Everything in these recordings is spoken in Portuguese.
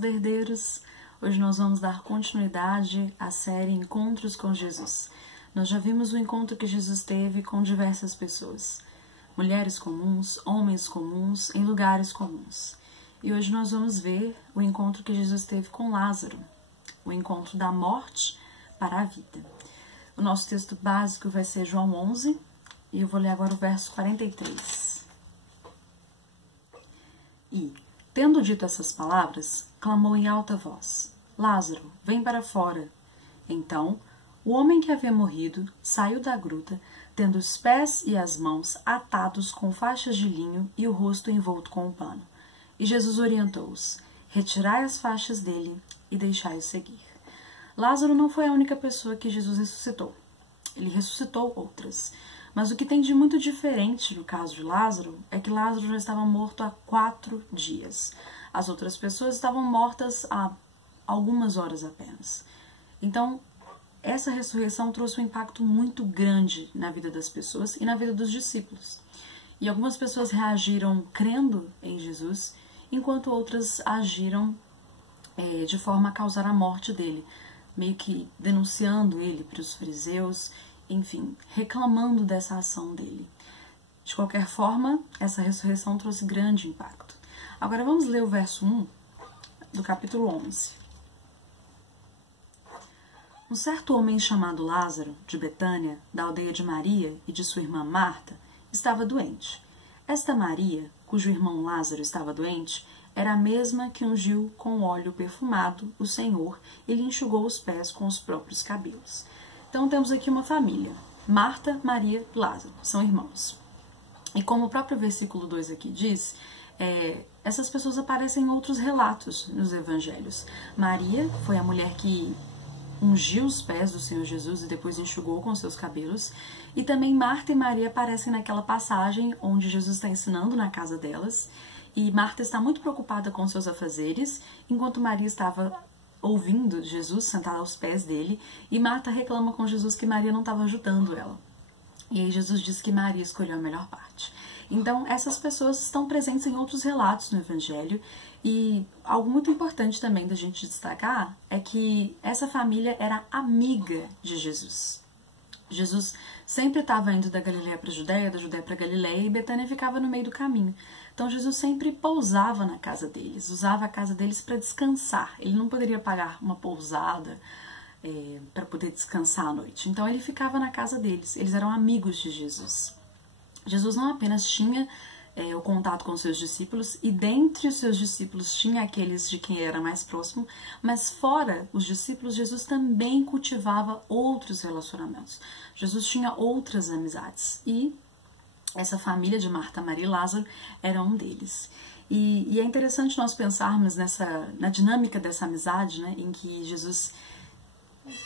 Paz, herdeiros! Hoje nós vamos dar continuidade à série Encontros com Jesus. Nós já vimos o encontro que Jesus teve com diversas pessoas, mulheres comuns, homens comuns, em lugares comuns. E hoje nós vamos ver o encontro que Jesus teve com Lázaro, o encontro da morte para a vida. O nosso texto básico vai ser João 11, e eu vou ler agora o verso 43. E, tendo dito essas palavras, clamou em alta voz: Lázaro, vem para fora. Então, o homem que havia morrido saiu da gruta, tendo os pés e as mãos atados com faixas de linho e o rosto envolto com um pano. E Jesus orientou-os: retirai as faixas dele e deixai-o seguir. Lázaro não foi a única pessoa que Jesus ressuscitou. Ele ressuscitou outras. Mas o que tem de muito diferente no caso de Lázaro é que Lázaro já estava morto há 4 dias. As outras pessoas estavam mortas há algumas horas apenas. Então, essa ressurreição trouxe um impacto muito grande na vida das pessoas e na vida dos discípulos. E algumas pessoas reagiram crendo em Jesus, enquanto outras agiram de forma a causar a morte dele, meio que denunciando ele para os fariseus, enfim, reclamando dessa ação dele. De qualquer forma, essa ressurreição trouxe grande impacto. Agora vamos ler o verso 1 do capítulo 11. Um certo homem chamado Lázaro, de Betânia, da aldeia de Maria e de sua irmã Marta, estava doente. Esta Maria, cujo irmão Lázaro estava doente, era a mesma que ungiu com óleo perfumado o Senhor e lhe enxugou os pés com os próprios cabelos. Então temos aqui uma família, Marta, Maria e Lázaro, são irmãos. E como o próprio versículo 2 aqui diz, essas pessoas aparecem em outros relatos nos evangelhos. Maria foi a mulher que ungiu os pés do Senhor Jesus e depois enxugou com seus cabelos. E também Marta e Maria aparecem naquela passagem onde Jesus está ensinando na casa delas. E Marta está muito preocupada com seus afazeres, enquanto Maria estava ouvindo Jesus sentada aos pés dele, e Marta reclama com Jesus que Maria não estava ajudando ela. E aí Jesus diz que Maria escolheu a melhor parte. Então essas pessoas estão presentes em outros relatos no Evangelho, e algo muito importante também da gente destacar é que essa família era amiga de Jesus. Jesus sempre estava indo da Galileia para a Judéia, da Judéia para a Galileia, e Betânia ficava no meio do caminho. Então Jesus sempre pousava na casa deles, usava a casa deles para descansar. Ele não poderia pagar uma pousada para poder descansar à noite. Então ele ficava na casa deles, eles eram amigos de Jesus. Jesus não apenas tinha o contato com os seus discípulos, e dentre os seus discípulos tinha aqueles de quem era mais próximo, mas fora os discípulos, Jesus também cultivava outros relacionamentos. Jesus tinha outras amizades, e essa família de Marta, Maria e Lázaro era um deles. E é interessante nós pensarmos na dinâmica dessa amizade, né, em que Jesus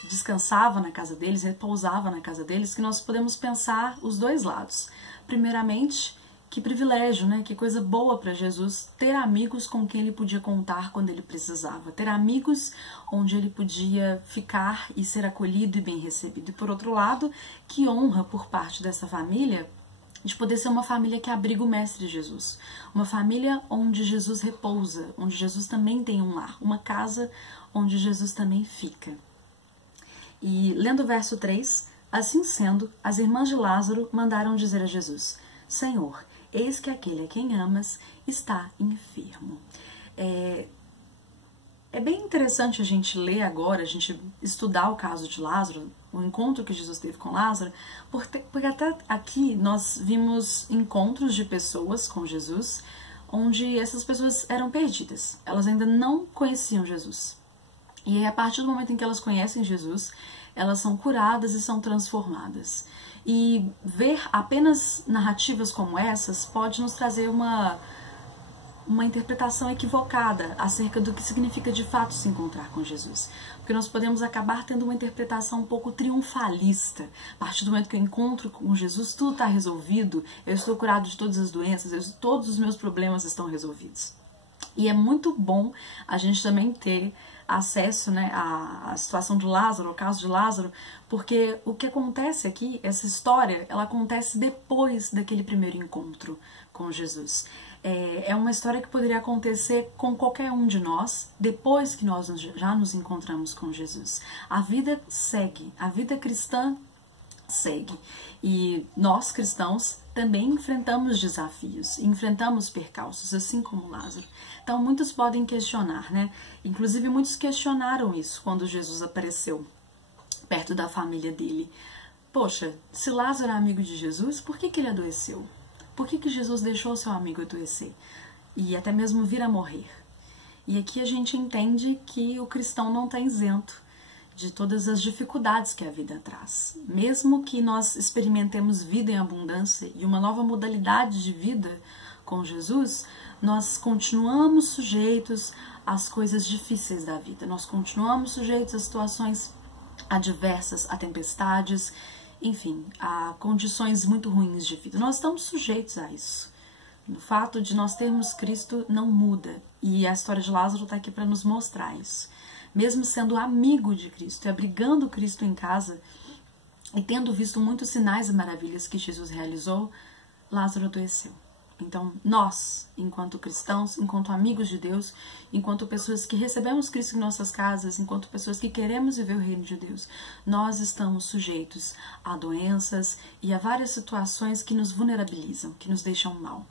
descansava na casa deles, repousava na casa deles, que nós podemos pensar os dois lados. Primeiramente, que privilégio, né? Que coisa boa para Jesus ter amigos com quem ele podia contar quando ele precisava, ter amigos onde ele podia ficar e ser acolhido e bem recebido. E por outro lado, que honra por parte dessa família de poder ser uma família que abriga o Mestre Jesus, uma família onde Jesus repousa, onde Jesus também tem um lar, uma casa onde Jesus também fica. E lendo o verso 3, assim sendo, as irmãs de Lázaro mandaram dizer a Jesus: Senhor, eis que aquele a quem amas está enfermo. É bem interessante a gente ler agora, a gente estudar o caso de Lázaro, o encontro que Jesus teve com Lázaro, porque até aqui nós vimos encontros de pessoas com Jesus, onde essas pessoas eram perdidas, elas ainda não conheciam Jesus. E aí, a partir do momento em que elas conhecem Jesus, elas são curadas e são transformadas. E ver apenas narrativas como essas pode nos trazer uma interpretação equivocada acerca do que significa de fato se encontrar com Jesus. Porque nós podemos acabar tendo uma interpretação um pouco triunfalista. A partir do momento que eu encontro com Jesus, tudo está resolvido, eu estou curado de todas as doenças, todos os meus problemas estão resolvidos. E é muito bom a gente também ter acesso, né, à situação de Lázaro, ao caso de Lázaro, porque o que acontece aqui, essa história, ela acontece depois daquele primeiro encontro com Jesus. É uma história que poderia acontecer com qualquer um de nós depois que nós já nos encontramos com Jesus. A vida segue, a vida cristã segue. E nós cristãos também enfrentamos desafios, enfrentamos percalços, assim como Lázaro. Então muitos podem questionar, né? Inclusive muitos questionaram isso quando Jesus apareceu perto da família dele. Poxa, se Lázaro é amigo de Jesus, por que ele adoeceu? Por que Jesus deixou seu amigo adoecer? E até mesmo vir a morrer? E aqui a gente entende que o cristão não está isento de todas as dificuldades que a vida traz. Mesmo que nós experimentemos vida em abundância e uma nova modalidade de vida com Jesus, nós continuamos sujeitos às coisas difíceis da vida. Nós continuamos sujeitos a situações adversas, a tempestades, enfim, a condições muito ruins de vida. Nós estamos sujeitos a isso. O fato de nós termos Cristo não muda. E a história de Lázaro está aqui para nos mostrar isso. Mesmo sendo amigo de Cristo e abrigando Cristo em casa e tendo visto muitos sinais e maravilhas que Jesus realizou, Lázaro adoeceu. Então, nós, enquanto cristãos, enquanto amigos de Deus, enquanto pessoas que recebemos Cristo em nossas casas, enquanto pessoas que queremos viver o reino de Deus, nós estamos sujeitos a doenças e a várias situações que nos vulnerabilizam, que nos deixam mal.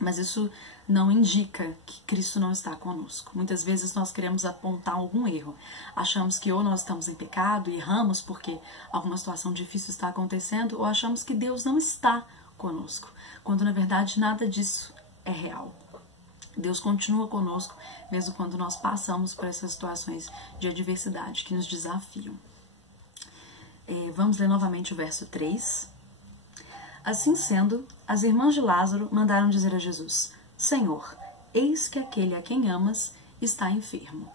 Mas isso não indica que Cristo não está conosco. Muitas vezes nós queremos apontar algum erro. Achamos que ou nós estamos em pecado e erramos porque alguma situação difícil está acontecendo, ou achamos que Deus não está conosco, quando na verdade nada disso é real. Deus continua conosco, mesmo quando nós passamos por essas situações de adversidade que nos desafiam. Vamos ler novamente o verso 3. Assim sendo, as irmãs de Lázaro mandaram dizer a Jesus: Senhor, eis que aquele a quem amas está enfermo.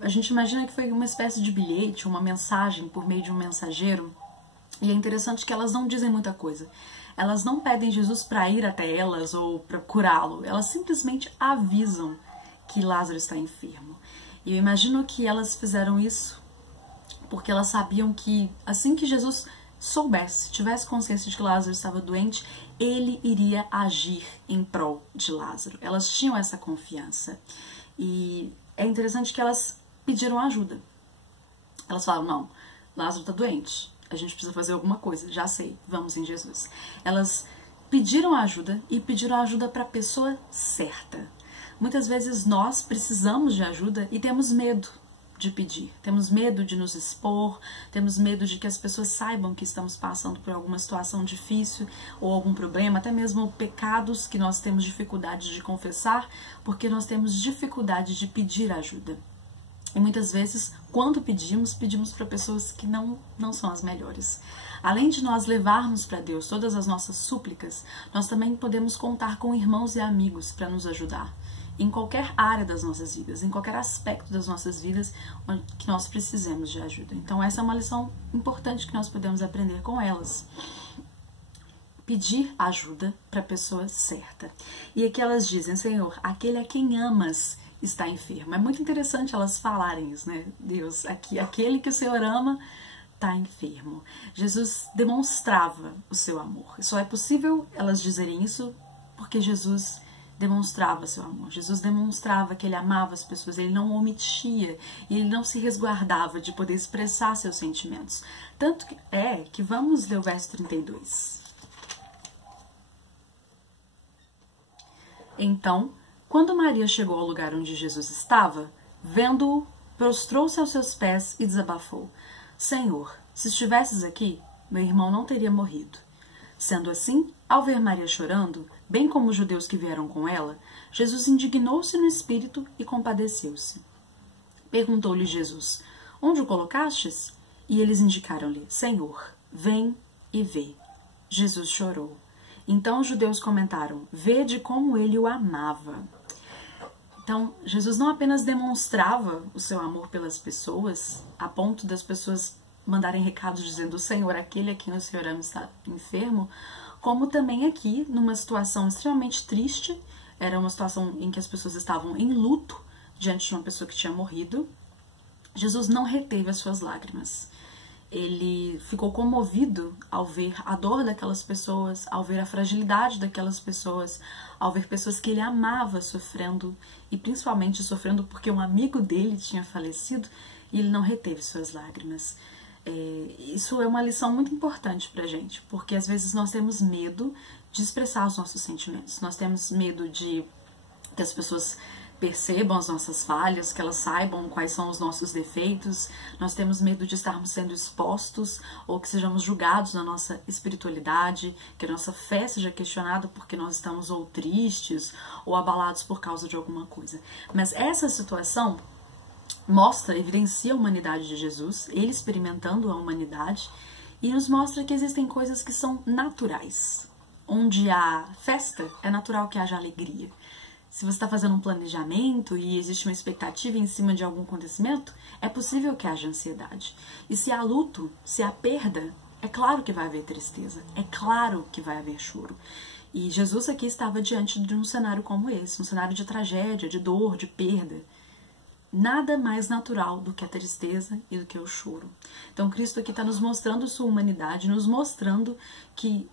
A gente imagina que foi uma espécie de bilhete, uma mensagem por meio de um mensageiro, e é interessante que elas não dizem muita coisa. Elas não pedem Jesus para ir até elas ou para curá-lo. Elas simplesmente avisam que Lázaro está enfermo. E eu imagino que elas fizeram isso porque elas sabiam que assim que Jesus soubesse, tivesse consciência de que Lázaro estava doente, ele iria agir em prol de Lázaro. Elas tinham essa confiança. E é interessante que elas pediram ajuda. Elas falaram: não, Lázaro está doente. A gente precisa fazer alguma coisa, já sei, vamos em Jesus. Elas pediram ajuda e pediram ajuda para a pessoa certa. Muitas vezes nós precisamos de ajuda e temos medo de pedir. Temos medo de nos expor, temos medo de que as pessoas saibam que estamos passando por alguma situação difícil ou algum problema, até mesmo pecados que nós temos dificuldade de confessar, porque nós temos dificuldade de pedir ajuda. E muitas vezes, quando pedimos para pessoas que não são as melhores. Além de nós levarmos para Deus todas as nossas súplicas, nós também podemos contar com irmãos e amigos para nos ajudar. Em qualquer área das nossas vidas, em qualquer aspecto das nossas vidas que nós precisemos de ajuda. Então essa é uma lição importante que nós podemos aprender com elas. Pedir ajuda para a pessoa certa. E aqui elas dizem: Senhor, aquele a quem amas está enfermo. É muito interessante elas falarem isso, né? Deus, aquele que o Senhor ama está enfermo. Jesus demonstrava o seu amor. Só é possível elas dizerem isso porque Jesus demonstrava seu amor. Jesus demonstrava que ele amava as pessoas, ele não omitia e ele não se resguardava de poder expressar seus sentimentos. Tanto que vamos ler o verso 32. Então, quando Maria chegou ao lugar onde Jesus estava, vendo-o, prostrou-se aos seus pés e desabafou: Senhor, se estivesses aqui, meu irmão não teria morrido. Sendo assim, ao ver Maria chorando, bem como os judeus que vieram com ela, Jesus indignou-se no espírito e compadeceu-se. Perguntou-lhe Jesus: Onde o colocastes? E eles indicaram-lhe: Senhor, vem e vê. Jesus chorou. Então os judeus comentaram: Vede como ele o amava. Então, Jesus não apenas demonstrava o seu amor pelas pessoas, a ponto das pessoas mandarem recados dizendo: o Senhor, aquele a quem o Senhor ama está enfermo, como também aqui, numa situação extremamente triste, era uma situação em que as pessoas estavam em luto diante de uma pessoa que tinha morrido, Jesus não reteve as suas lágrimas. ele ficou comovido ao ver a dor daquelas pessoas, ao ver a fragilidade daquelas pessoas, ao ver pessoas que ele amava sofrendo, e principalmente sofrendo porque um amigo dele tinha falecido e ele não reteve suas lágrimas. Isso é uma lição muito importante pra gente, porque às vezes nós temos medo de expressar os nossos sentimentos, nós temos medo de que as pessoas percebam as nossas falhas, que elas saibam quais são os nossos defeitos, nós temos medo de estarmos sendo expostos ou que sejamos julgados na nossa espiritualidade, que a nossa fé seja questionada porque nós estamos ou tristes ou abalados por causa de alguma coisa. Mas essa situação mostra, evidencia a humanidade de Jesus, ele experimentando a humanidade, e nos mostra que existem coisas que são naturais. Onde há festa, é natural que haja alegria. Se você está fazendo um planejamento e existe uma expectativa em cima de algum acontecimento, é possível que haja ansiedade. E se há luto, se há perda, é claro que vai haver tristeza, é claro que vai haver choro. E Jesus aqui estava diante de um cenário como esse, um cenário de tragédia, de dor, de perda. Nada mais natural do que a tristeza e do que o choro. Então Cristo aqui está nos mostrando sua humanidade, nos mostrando que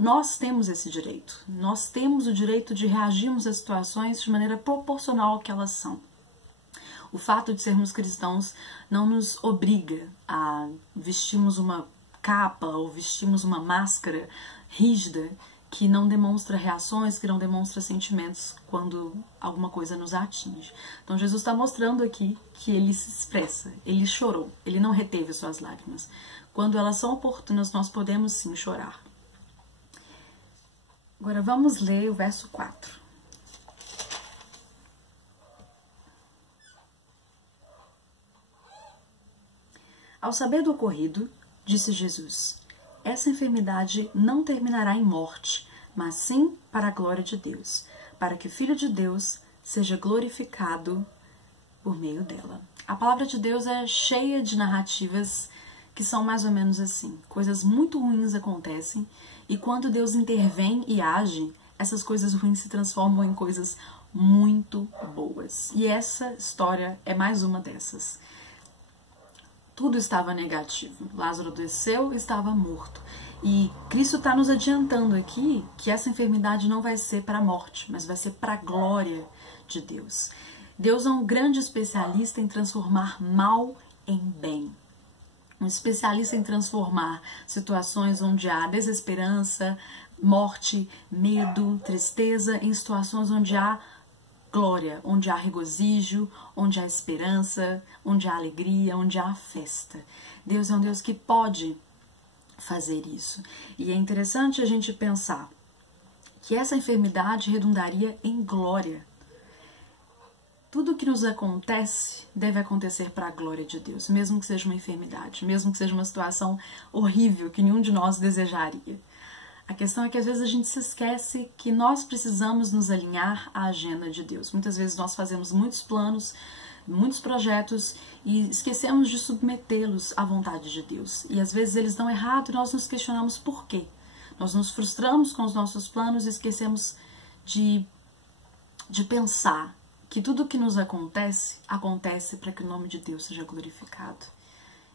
nós temos esse direito. Nós temos o direito de reagirmos às situações de maneira proporcional ao que elas são. O fato de sermos cristãos não nos obriga a vestirmos uma capa ou vestirmos uma máscara rígida que não demonstra reações, que não demonstra sentimentos quando alguma coisa nos atinge. Então Jesus está mostrando aqui que ele se expressa, ele chorou, ele não reteve suas lágrimas. Quando elas são oportunas, nós podemos sim chorar. Agora vamos ler o verso 4. Ao saber do ocorrido, disse Jesus: essa enfermidade não terminará em morte, mas sim para a glória de Deus, para que o Filho de Deus seja glorificado por meio dela. A palavra de Deus é cheia de narrativas que são mais ou menos assim. Coisas muito ruins acontecem e quando Deus intervém e age, essas coisas ruins se transformam em coisas muito boas. E essa história é mais uma dessas. Tudo estava negativo. Lázaro desceu e estava morto. E Cristo está nos adiantando aqui que essa enfermidade não vai ser para a morte, mas vai ser para a glória de Deus. Deus é um grande especialista em transformar mal em bem. Um especialista em transformar situações onde há desesperança, morte, medo, tristeza, em situações onde há glória, onde há regozijo, onde há esperança, onde há alegria, onde há festa. Deus é um Deus que pode fazer isso. E é interessante a gente pensar que essa enfermidade redundaria em glória. Tudo que nos acontece deve acontecer para a glória de Deus, mesmo que seja uma enfermidade, mesmo que seja uma situação horrível que nenhum de nós desejaria. A questão é que às vezes a gente se esquece que nós precisamos nos alinhar à agenda de Deus. Muitas vezes nós fazemos muitos planos, muitos projetos e esquecemos de submetê-los à vontade de Deus. E às vezes eles dão errado e nós nos questionamos por quê. Nós nos frustramos com os nossos planos e esquecemos de pensar que tudo que nos acontece, acontece para que o nome de Deus seja glorificado.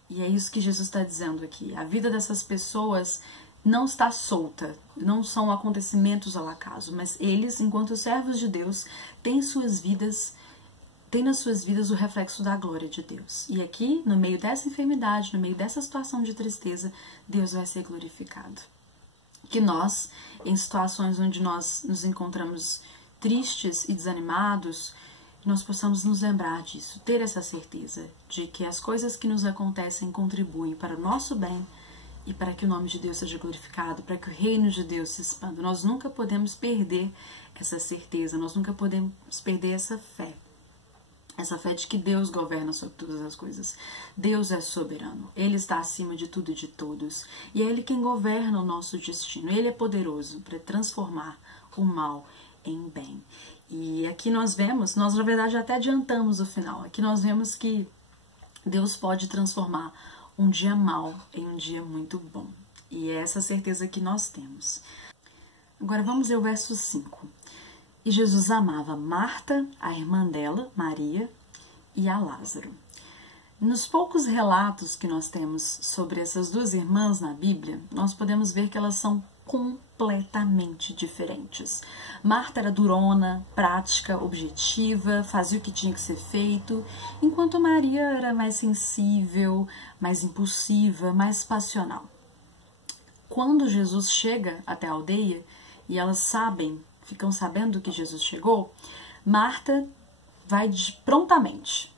E é isso que Jesus está dizendo aqui. A vida dessas pessoas não está solta, não são acontecimentos ao acaso, mas eles, enquanto servos de Deus, têm nas suas vidas o reflexo da glória de Deus. E aqui, no meio dessa enfermidade, no meio dessa situação de tristeza, Deus vai ser glorificado. Que nós, em situações onde nós nos encontramos tristes e desanimados, nós possamos nos lembrar disso, ter essa certeza de que as coisas que nos acontecem contribuem para o nosso bem e para que o nome de Deus seja glorificado, para que o reino de Deus se expanda. Nós nunca podemos perder essa certeza, nós nunca podemos perder essa fé de que Deus governa sobre todas as coisas. Deus é soberano, Ele está acima de tudo e de todos, e é Ele quem governa o nosso destino. Ele é poderoso para transformar o mal em bem. E aqui nós vemos, nós na verdade até adiantamos o final, aqui nós vemos que Deus pode transformar um dia mau em um dia muito bom. E é essa certeza que nós temos. Agora vamos ler o verso 5. E Jesus amava Marta, a irmã dela, Maria, e a Lázaro. Nos poucos relatos que nós temos sobre essas duas irmãs na Bíblia, nós podemos ver que elas são completamente diferentes. Marta era durona, prática, objetiva, fazia o que tinha que ser feito, enquanto Maria era mais sensível, mais impulsiva, mais passional. Quando Jesus chega até a aldeia e elas ficam sabendo que Jesus chegou, Marta vai prontamente,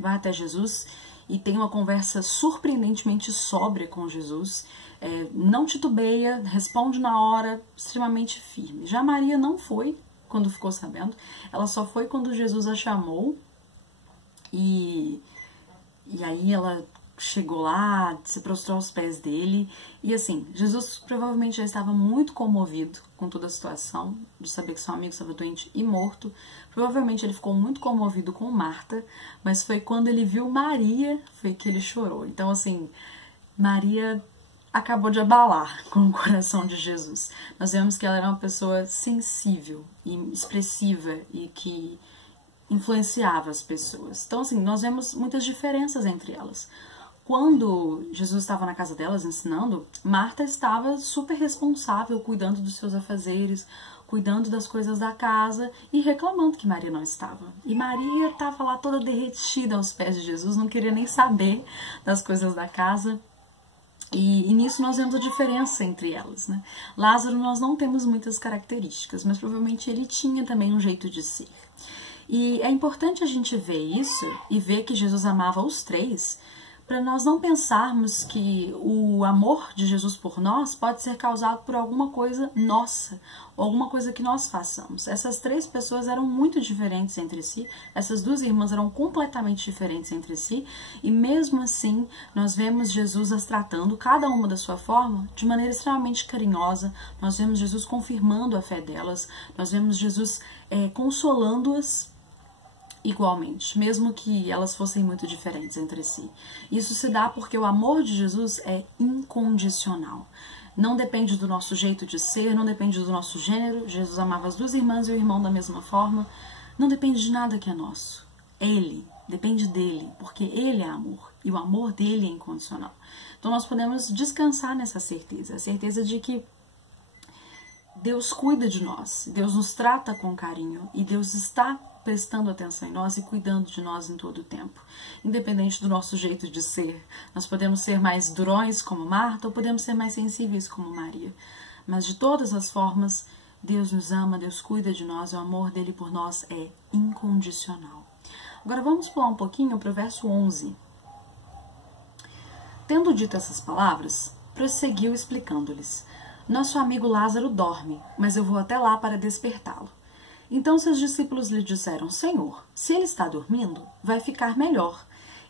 vai até Jesus e tem uma conversa surpreendentemente sóbria com Jesus, não titubeia, responde na hora, extremamente firme. Já Maria não foi quando ficou sabendo, ela só foi quando Jesus a chamou e aí ela chegou lá, se prostrou aos pés dele e assim, Jesus provavelmente já estava muito comovido com toda a situação, de saber que seu amigo estava doente e morto. Provavelmente ele ficou muito comovido com Marta, mas foi quando ele viu Maria, foi que ele chorou. Então assim, Maria acabou de abalar com o coração de Jesus. Nós vemos que ela era uma pessoa sensível e expressiva e que influenciava as pessoas. Então assim, nós vemos muitas diferenças entre elas. Quando Jesus estava na casa delas ensinando, Marta estava super responsável, cuidando dos seus afazeres, cuidando das coisas da casa e reclamando que Maria não estava. E Maria estava lá toda derretida aos pés de Jesus, não queria nem saber das coisas da casa. E nisso nós vemos a diferença entre elas, né? Lázaro nós não temos muitas características, mas provavelmente ele tinha também um jeito de ser. E é importante a gente ver isso e ver que Jesus amava os três, para nós não pensarmos que o amor de Jesus por nós pode ser causado por alguma coisa nossa, ou alguma coisa que nós façamos. Essas três pessoas eram muito diferentes entre si, essas duas irmãs eram completamente diferentes entre si, e mesmo assim nós vemos Jesus as tratando, cada uma da sua forma, de maneira extremamente carinhosa. Nós vemos Jesus confirmando a fé delas, nós vemos Jesus consolando-as igualmente, mesmo que elas fossem muito diferentes entre si. Isso se dá porque o amor de Jesus é incondicional. Não depende do nosso jeito de ser, não depende do nosso gênero. Jesus amava as duas irmãs e o irmão da mesma forma. Não depende de nada que é nosso. Ele, depende dele, porque ele é amor e o amor dele é incondicional. Então nós podemos descansar nessa certeza, a certeza de que Deus cuida de nós, Deus nos trata com carinho e Deus está prestando atenção em nós e cuidando de nós em todo o tempo. Independente do nosso jeito de ser, nós podemos ser mais durões como Marta ou podemos ser mais sensíveis como Maria. Mas de todas as formas, Deus nos ama, Deus cuida de nós e o amor dele por nós é incondicional. Agora vamos pular um pouquinho para o verso 11. Tendo dito essas palavras, prosseguiu explicando-lhes: Nosso amigo Lázaro dorme, mas eu vou até lá para despertá-lo. Então seus discípulos lhe disseram: Senhor, se ele está dormindo, vai ficar melhor.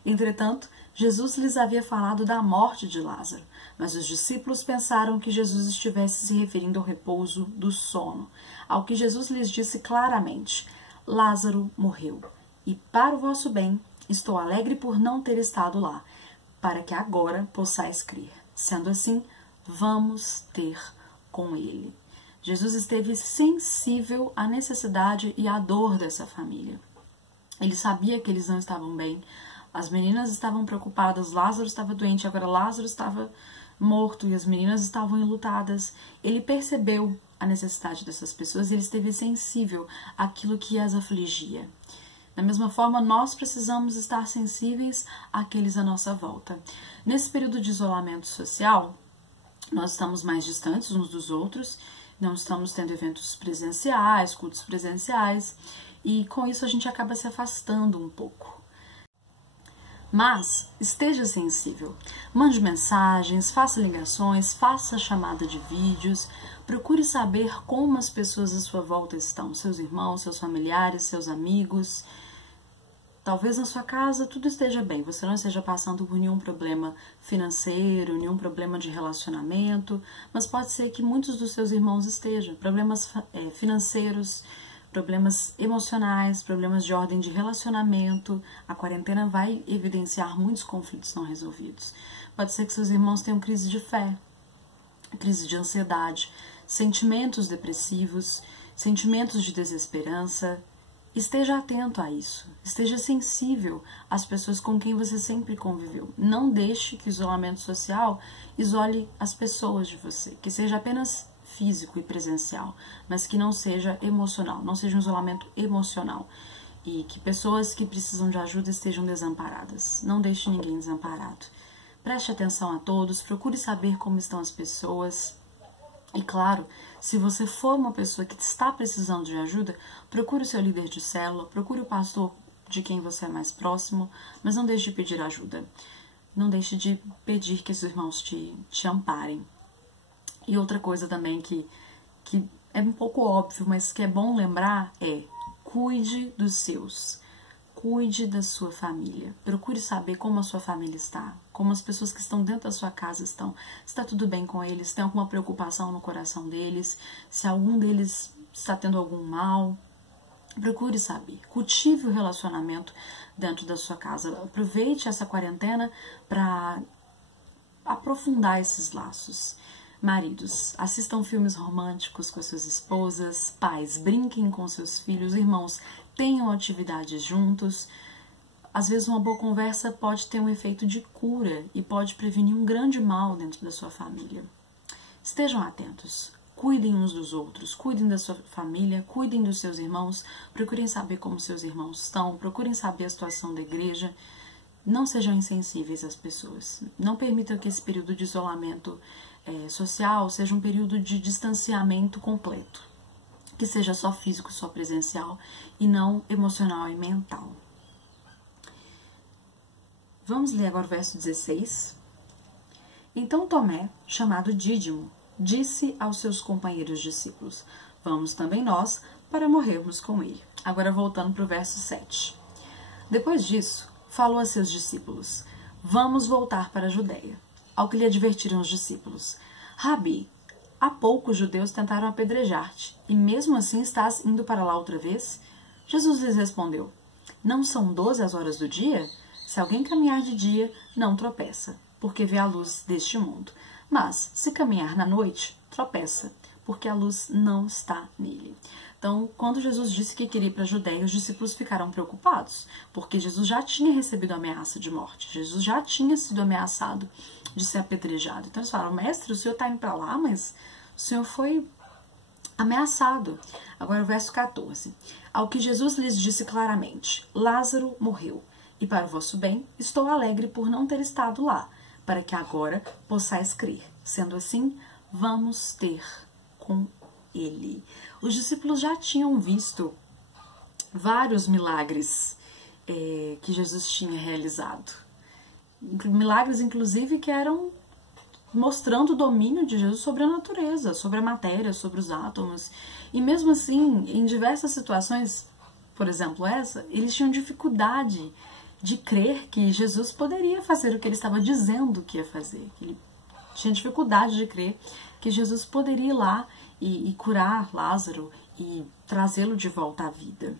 Entretanto, Jesus lhes havia falado da morte de Lázaro, mas os discípulos pensaram que Jesus estivesse se referindo ao repouso do sono, ao que Jesus lhes disse claramente: Lázaro morreu, e para o vosso bem estou alegre por não ter estado lá, para que agora possais crer. Sendo assim, vamos ter com ele. Jesus esteve sensível à necessidade e à dor dessa família. Ele sabia que eles não estavam bem. As meninas estavam preocupadas, Lázaro estava doente, agora Lázaro estava morto e as meninas estavam enlutadas. Ele percebeu a necessidade dessas pessoas e ele esteve sensível àquilo que as afligia. Da mesma forma, nós precisamos estar sensíveis àqueles à nossa volta. Nesse período de isolamento social, nós estamos mais distantes uns dos outros, não estamos tendo eventos presenciais, cultos presenciais, e com isso a gente acaba se afastando um pouco. Mas esteja sensível, mande mensagens, faça ligações, faça chamada de vídeos, procure saber como as pessoas à sua volta estão, seus irmãos, seus familiares, seus amigos. Talvez na sua casa tudo esteja bem, você não esteja passando por nenhum problema financeiro, nenhum problema de relacionamento, mas pode ser que muitos dos seus irmãos estejam, problemas financeiros, problemas emocionais, problemas de ordem de relacionamento. A quarentena vai evidenciar muitos conflitos não resolvidos. Pode ser que seus irmãos tenham crise de fé, crise de ansiedade, sentimentos depressivos, sentimentos de desesperança, Esteja atento a isso, esteja sensível às pessoas com quem você sempre conviveu. Não deixe que o isolamento social isole as pessoas de você, que seja apenas físico e presencial, mas que não seja emocional, não seja um isolamento emocional. E que pessoas que precisam de ajuda estejam desamparadas. Não deixe ninguém desamparado. Preste atenção a todos, procure saber como estão as pessoas. E claro, se você for uma pessoa que está precisando de ajuda, procure o seu líder de célula, procure o pastor de quem você é mais próximo, mas não deixe de pedir ajuda. Não deixe de pedir que os irmãos te amparem. E outra coisa também que é um pouco óbvio, mas que é bom lembrar é: cuide dos seus. Cuide da sua família. Procure saber como a sua família está, como as pessoas que estão dentro da sua casa estão. Se está tudo bem com eles, se tem alguma preocupação no coração deles, se algum deles está tendo algum mal. Procure saber. Cultive o relacionamento dentro da sua casa. Aproveite essa quarentena para aprofundar esses laços. Maridos, assistam filmes românticos com as suas esposas. Pais, brinquem com seus filhos. Irmãos, tenham atividades juntos. Às vezes uma boa conversa pode ter um efeito de cura e pode prevenir um grande mal dentro da sua família. Estejam atentos, cuidem uns dos outros, cuidem da sua família, cuidem dos seus irmãos, procurem saber como seus irmãos estão, procurem saber a situação da igreja. Não sejam insensíveis às pessoas. Não permitam que esse período de isolamento social seja um período de distanciamento completo. Que seja só físico, só presencial e não emocional e mental. Vamos ler agora o verso 16. Então Tomé, chamado Dídimo, disse aos seus companheiros discípulos: vamos também nós para morrermos com ele. Agora voltando para o verso 7. Depois disso, falou a seus discípulos: vamos voltar para a Judeia. Ao que lhe advertiram os discípulos: Rabi, há pouco os judeus tentaram apedrejar-te, e mesmo assim estás indo para lá outra vez? Jesus lhes respondeu: não são 12 as horas do dia? Se alguém caminhar de dia, não tropeça, porque vê a luz deste mundo. Mas, se caminhar na noite, tropeça, porque a luz não está nele. Então, quando Jesus disse que queria ir para a Judeia, os discípulos ficaram preocupados, porque Jesus já tinha recebido ameaça de morte, Jesus já tinha sido ameaçado de ser apedrejado. Então eles falaram: mestre, o senhor está indo para lá, mas o senhor foi ameaçado. Agora o verso 14. Ao que Jesus lhes disse claramente: Lázaro morreu, e para o vosso bem estou alegre por não ter estado lá, para que agora possais crer. Sendo assim, vamos ter com ele. Os discípulos já tinham visto vários milagres que Jesus tinha realizado. Milagres, inclusive, que eram mostrando o domínio de Jesus sobre a natureza, sobre a matéria, sobre os átomos. E mesmo assim, em diversas situações, por exemplo essa, eles tinham dificuldade de crer que Jesus poderia fazer o que ele estava dizendo que ia fazer. Ele tinha dificuldade de crer que Jesus poderia ir lá e curar Lázaro e trazê-lo de volta à vida.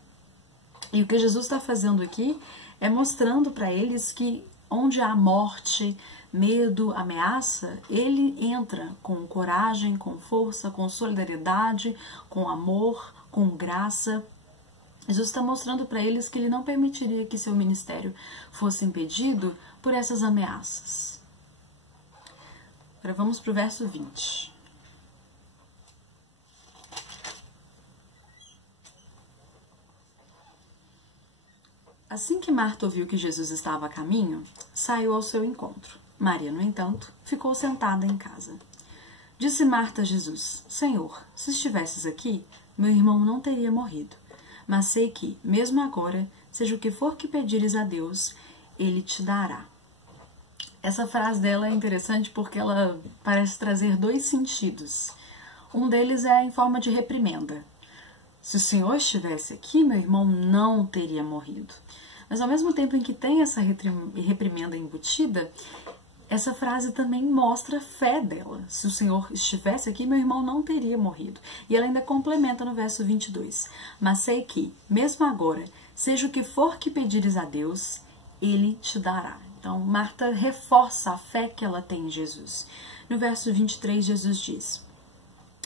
E o que Jesus está fazendo aqui é mostrando para eles que onde há morte, medo, ameaça, ele entra com coragem, com força, com solidariedade, com amor, com graça. Jesus está mostrando para eles que ele não permitiria que seu ministério fosse impedido por essas ameaças. Agora vamos para o verso 20. Assim que Marta ouviu que Jesus estava a caminho, saiu ao seu encontro. Maria, no entanto, ficou sentada em casa. Disse Marta a Jesus: Senhor, se estivesses aqui, meu irmão não teria morrido. Mas sei que, mesmo agora, seja o que for que pedires a Deus, Ele te dará. Essa frase dela é interessante porque ela parece trazer dois sentidos. Um deles é em forma de reprimenda. Se o Senhor estivesse aqui, meu irmão não teria morrido. Mas ao mesmo tempo em que tem essa reprimenda embutida, essa frase também mostra a fé dela. Se o Senhor estivesse aqui, meu irmão não teria morrido. E ela ainda complementa no verso 22. Mas sei que, mesmo agora, seja o que for que pedires a Deus, Ele te dará. Então, Marta reforça a fé que ela tem em Jesus. No verso 23, Jesus diz: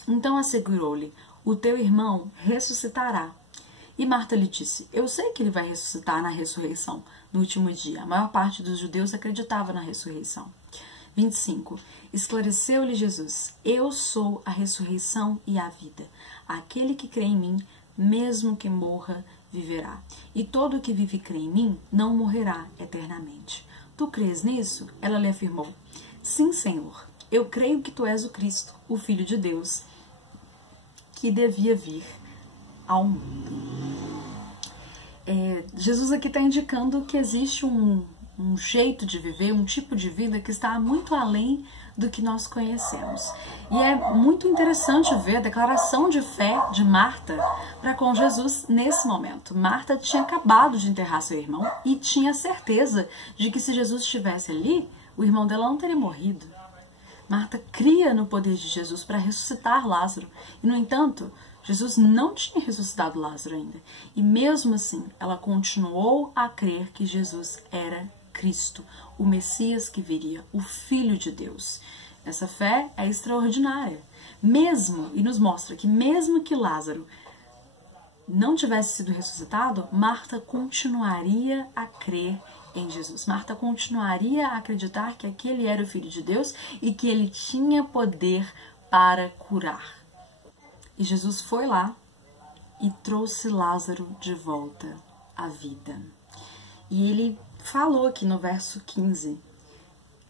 Então assegurou-lhe: o teu irmão ressuscitará. E Marta lhe disse: eu sei que ele vai ressuscitar na ressurreição, no último dia. A maior parte dos judeus acreditava na ressurreição. 25. Esclareceu-lhe Jesus: eu sou a ressurreição e a vida. Aquele que crê em mim, mesmo que morra, viverá. E todo o que vive e crê em mim, não morrerá eternamente. Tu crês nisso? Ela lhe afirmou: sim, Senhor. Eu creio que tu és o Cristo, o Filho de Deus, que devia vir ao mundo. Jesus aqui está indicando que existe um jeito de viver, um tipo de vida que está muito além do que nós conhecemos. E é muito interessante ver a declaração de fé de Marta para com Jesus nesse momento. Marta tinha acabado de enterrar seu irmão e tinha certeza de que se Jesus estivesse ali, o irmão dela não teria morrido. Marta cria no poder de Jesus para ressuscitar Lázaro. E, no entanto, Jesus não tinha ressuscitado Lázaro ainda. E mesmo assim, ela continuou a crer que Jesus era Cristo, o Messias que viria, o Filho de Deus. Essa fé é extraordinária. Mesmo, e nos mostra que mesmo que Lázaro não tivesse sido ressuscitado, Marta continuaria a crer em Jesus. Marta continuaria a acreditar que aquele era o Filho de Deus e que ele tinha poder para curar. E Jesus foi lá e trouxe Lázaro de volta à vida. E ele falou aqui no verso 15,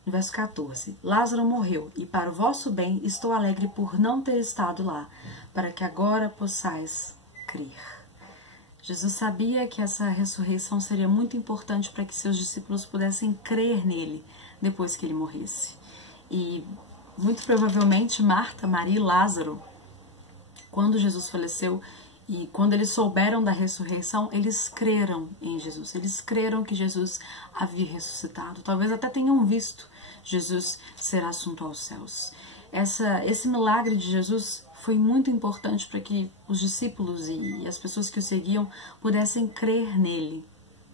no verso 14, Lázaro morreu, e para o vosso bem estou alegre por não ter estado lá, para que agora possais crer. Jesus sabia que essa ressurreição seria muito importante para que seus discípulos pudessem crer nele depois que ele morresse. E muito provavelmente Marta, Maria e Lázaro, quando Jesus faleceu e quando eles souberam da ressurreição, eles creram em Jesus. Eles creram que Jesus havia ressuscitado. Talvez até tenham visto Jesus ser assunto aos céus. Esse milagre de Jesus foi muito importante para que os discípulos e as pessoas que o seguiam pudessem crer nele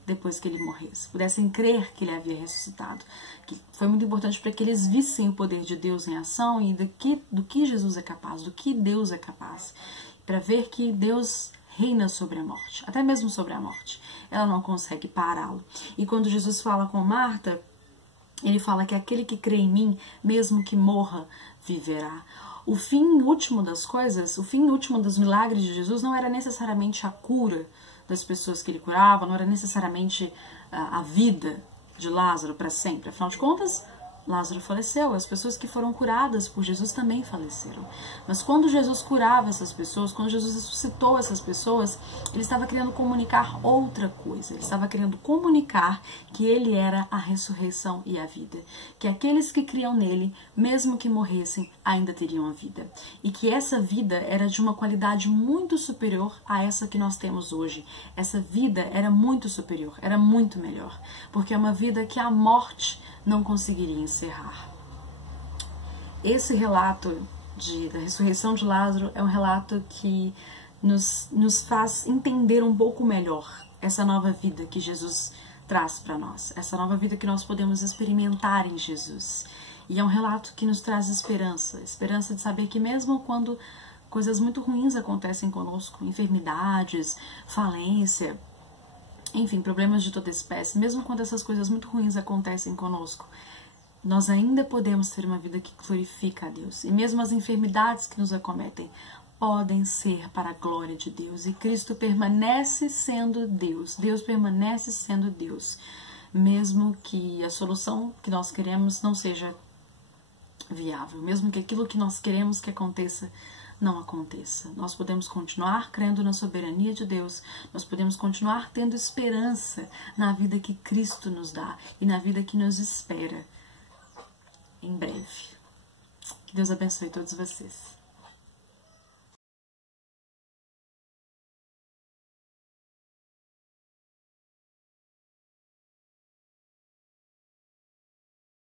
depois que ele morresse, pudessem crer que ele havia ressuscitado. Que foi muito importante para que eles vissem o poder de Deus em ação e do que Jesus é capaz, do que Deus é capaz, para ver que Deus reina sobre a morte, até mesmo sobre a morte. Ela não consegue pará-lo. E quando Jesus fala com Marta, ele fala que aquele que crê em mim, mesmo que morra, viverá. O fim último das coisas, o fim último dos milagres de Jesus não era necessariamente a cura das pessoas que ele curava, não era necessariamente a vida de Lázaro para sempre. Afinal de contas, Lázaro faleceu, as pessoas que foram curadas por Jesus também faleceram. Mas quando Jesus curava essas pessoas, quando Jesus ressuscitou essas pessoas, ele estava querendo comunicar outra coisa. Ele estava querendo comunicar que ele era a ressurreição e a vida. Que aqueles que criam nele, mesmo que morressem, ainda teriam a vida. E que essa vida era de uma qualidade muito superior a essa que nós temos hoje. Essa vida era muito superior, era muito melhor. Porque é uma vida que a morte não conseguiria encerrar. Esse relato da ressurreição de Lázaro é um relato que nos faz entender um pouco melhor essa nova vida que Jesus traz para nós, essa nova vida que nós podemos experimentar em Jesus. E é um relato que nos traz esperança, esperança de saber que mesmo quando coisas muito ruins acontecem conosco, enfermidades, falência, enfim, problemas de toda espécie, mesmo quando essas coisas muito ruins acontecem conosco, nós ainda podemos ter uma vida que glorifica a Deus. E mesmo as enfermidades que nos acometem podem ser para a glória de Deus. E Cristo permanece sendo Deus. Deus permanece sendo Deus. Mesmo que a solução que nós queremos não seja viável. Mesmo que aquilo que nós queremos que aconteça não aconteça. Nós podemos continuar crendo na soberania de Deus, nós podemos continuar tendo esperança na vida que Cristo nos dá e na vida que nos espera em breve. Que Deus abençoe todos vocês.